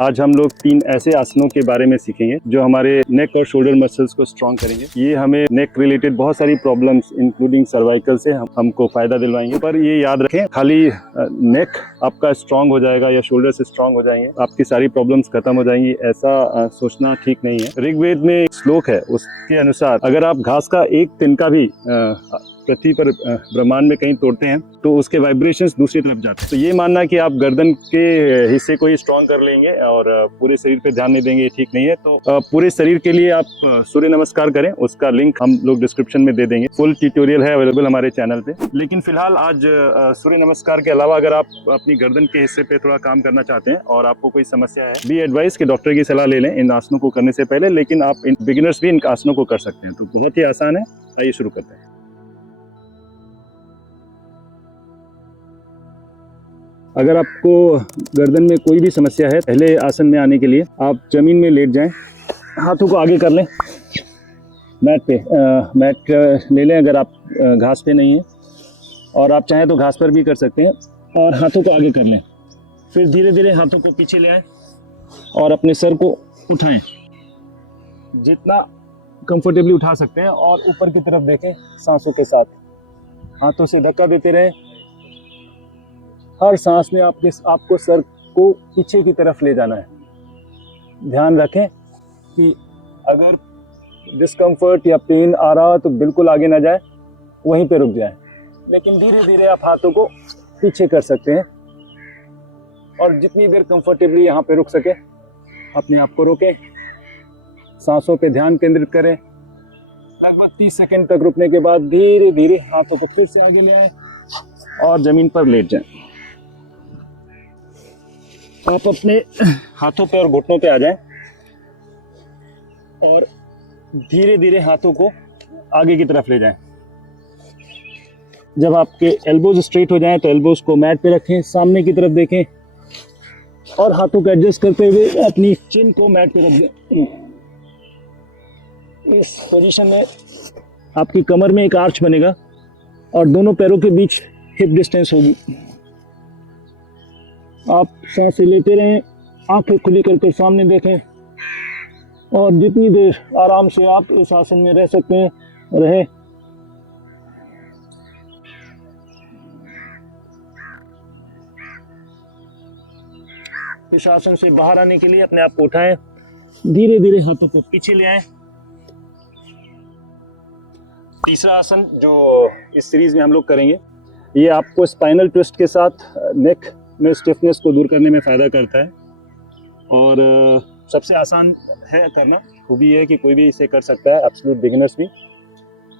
आज हम लोग 3 ऐसे आसनों के बारे में सीखेंगे जो हमारे नेक और शोल्डर मसल्स को स्ट्रॉन्ग करेंगे। ये हमें नेक रिलेटेड बहुत सारी प्रॉब्लम्स इंक्लूडिंग सर्वाइकल से हमको फायदा दिलवाएंगे। पर ये याद रखें, खाली नेक आपका स्ट्रॉन्ग हो जाएगा या शोल्डर से स्ट्रॉन्ग हो जाएंगे, आपकी सारी प्रॉब्लम्स खत्म हो जाएंगी, ऐसा सोचना ठीक नहीं है। ऋग्वेद में एक श्लोक है, उसके अनुसार अगर आप घास का एक तिनका भी पृथ्वी पर ब्रह्मांड में कहीं तोड़ते हैं तो उसके वाइब्रेशंस दूसरी तरफ जाते हैं। तो ये मानना कि आप गर्दन के हिस्से को ही स्ट्रॉन्ग कर लेंगे और पूरे शरीर पे ध्यान नहीं देंगे, ठीक नहीं है। तो पूरे शरीर के लिए आप सूर्य नमस्कार करें, उसका लिंक हम लोग डिस्क्रिप्शन में दे देंगे। फुल ट्यूटोरियल है अवेलेबल हमारे चैनल पे। लेकिन फिलहाल आज सूर्य नमस्कार के अलावा अगर आप अपनी गर्दन के हिस्से पे थोड़ा काम करना चाहते हैं और आपको कोई समस्या है, बी एडवाइस कि डॉक्टर की सलाह ले लें इन आसनों को करने से पहले। लेकिन आप बिगिनर्स भी इन आसनों को कर सकते हैं, तो बहुत ही आसान है। आइए शुरू करते हैं। अगर आपको गर्दन में कोई भी समस्या है, पहले आसन में आने के लिए आप जमीन में लेट जाएं, हाथों को आगे कर लें, मैट पे मैट ले लें अगर आप घास पे नहीं है, और आप चाहें तो घास पर भी कर सकते हैं। और हाथों को आगे कर लें, फिर धीरे धीरे हाथों को पीछे ले आएं और अपने सर को उठाएं, जितना कंफर्टेबली उठा सकते हैं, और ऊपर की तरफ देखें सांसों के साथ। हाथों से धक्का देते रहें। हर सांस में आपको सर को पीछे की तरफ ले जाना है। ध्यान रखें कि अगर डिस्कम्फर्ट या पेन आ रहा तो बिल्कुल आगे ना जाए, वहीं पे रुक जाए। लेकिन धीरे धीरे आप हाथों को पीछे कर सकते हैं, और जितनी देर कंफर्टेबली यहाँ पे रुक सके अपने आप को रोकें। सांसों पे ध्यान केंद्रित करें। लगभग 30 सेकंड तक रुकने के बाद धीरे धीरे हाथों को फिर से आगे ले आएं और जमीन पर लेट जाएं। आप अपने हाथों पे और घुटनों पे आ जाएं और धीरे धीरे हाथों को आगे की तरफ ले जाएं। जब आपके एल्बोज स्ट्रेट हो जाएं तो एल्बोज को मैट पे रखें, सामने की तरफ देखें और हाथों को एडजस्ट करते हुए अपनी चिन को मैट पे रख दें। इस पोजीशन में आपकी कमर में एक आर्च बनेगा और दोनों पैरों के बीच हिप डिस्टेंस होगी। आप सांसें लेते रहें, आंखें खुली कर सामने देखें, और जितनी देर आराम से आप इस आसन में रह सकते हैं रहें। इस आसन से बाहर आने के लिए अपने आप को उठाएं, धीरे धीरे हाथों को पीछे ले आएं। तीसरा आसन जो इस सीरीज में हम लोग करेंगे, ये आपको स्पाइनल ट्विस्ट के साथ नेक में स्टिफनेस को दूर करने में फ़ायदा करता है, और सबसे आसान है करना। खूबी है कि कोई भी इसे कर सकता है, एब्सोल्यूट बिगिनर्स भी।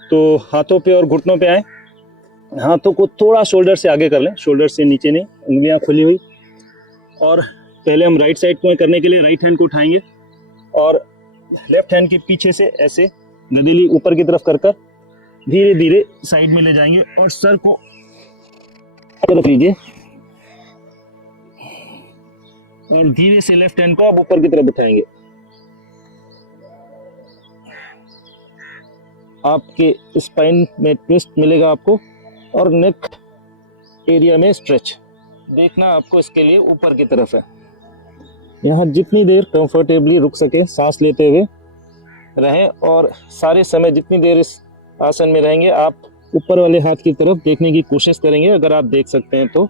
तो हाथों पे और घुटनों पे आए, हाथों को थोड़ा शोल्डर से आगे कर लें, शोल्डर से नीचे नहीं, उंगलियां खुली हुई। और पहले हम राइट साइड को करने के लिए राइट हैंड को उठाएंगे और लेफ्ट हैंड के पीछे से ऐसे गदेली ऊपर की तरफ कर धीरे धीरे साइड में ले जाएंगे और सर को रख लीजिए, और धीरे से लेफ्ट हैंड को आप ऊपर की तरफ उठाएंगे। आपके स्पाइन में ट्विस्ट मिलेगा आपको, और नेक एरिया में स्ट्रेच देखना आपको इसके लिए ऊपर की तरफ है। यहाँ जितनी देर कंफर्टेबली रुक सके सांस लेते हुए रहें, और सारे समय जितनी देर इस आसन में रहेंगे आप ऊपर वाले हाथ की तरफ देखने की कोशिश करेंगे। अगर आप देख सकते हैं तो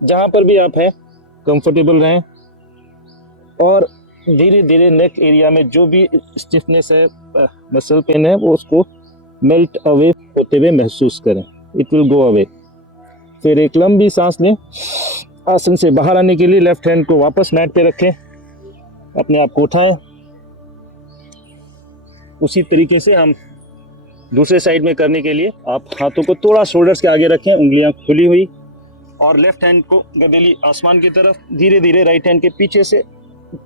जहाँ पर भी आप हैं कंफर्टेबल रहें, और धीरे धीरे नेक एरिया में जो भी स्टिफनेस है, मसल पेन है, वो उसको मेल्ट अवे होते हुए महसूस करें। It will go away. फिर एक लंबी सांस लें। आसन से बाहर आने के लिए लेफ्ट हैंड को वापस मैट पे रखें, अपने आप को उठाएं। उसी तरीके से हम दूसरे साइड में करने के लिए आप हाथों को थोड़ा शोल्डर्स के आगे रखें, उंगलियां खुली हुई, और लेफ्ट हैंड को गदेली आसमान की तरफ, धीरे धीरे राइट हैंड के पीछे से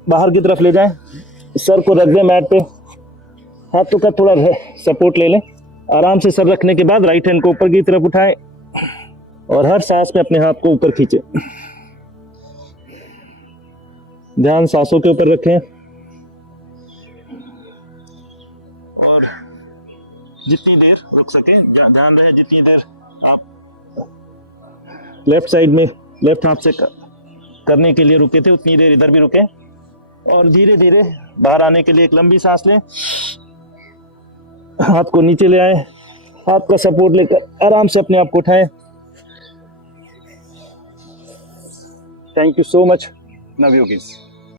बाहर की तरफ ले जाएं। सर को रख दें मैट पे, हाथों का थोड़ा सपोर्ट ले लें। आराम से सर रखने के बाद राइट हैंड को ऊपर की तरफ उठाएं और हर सांस में अपने हाथ को ऊपर खींचें। ध्यान सांसों के ऊपर रखें, और जितनी देर रुक सके ध्यान रहे, जितनी देर आप लेफ्ट साइड में लेफ्ट हाथ से करने के लिए रुके थे उतनी देर इधर भी रुके। और धीरे धीरे बाहर आने के लिए एक लंबी सांस लें। हाथ को नीचे ले आए, हाथ का सपोर्ट लेकर आराम से अपने आप को उठाएं। Thank you so much नवयोगीज।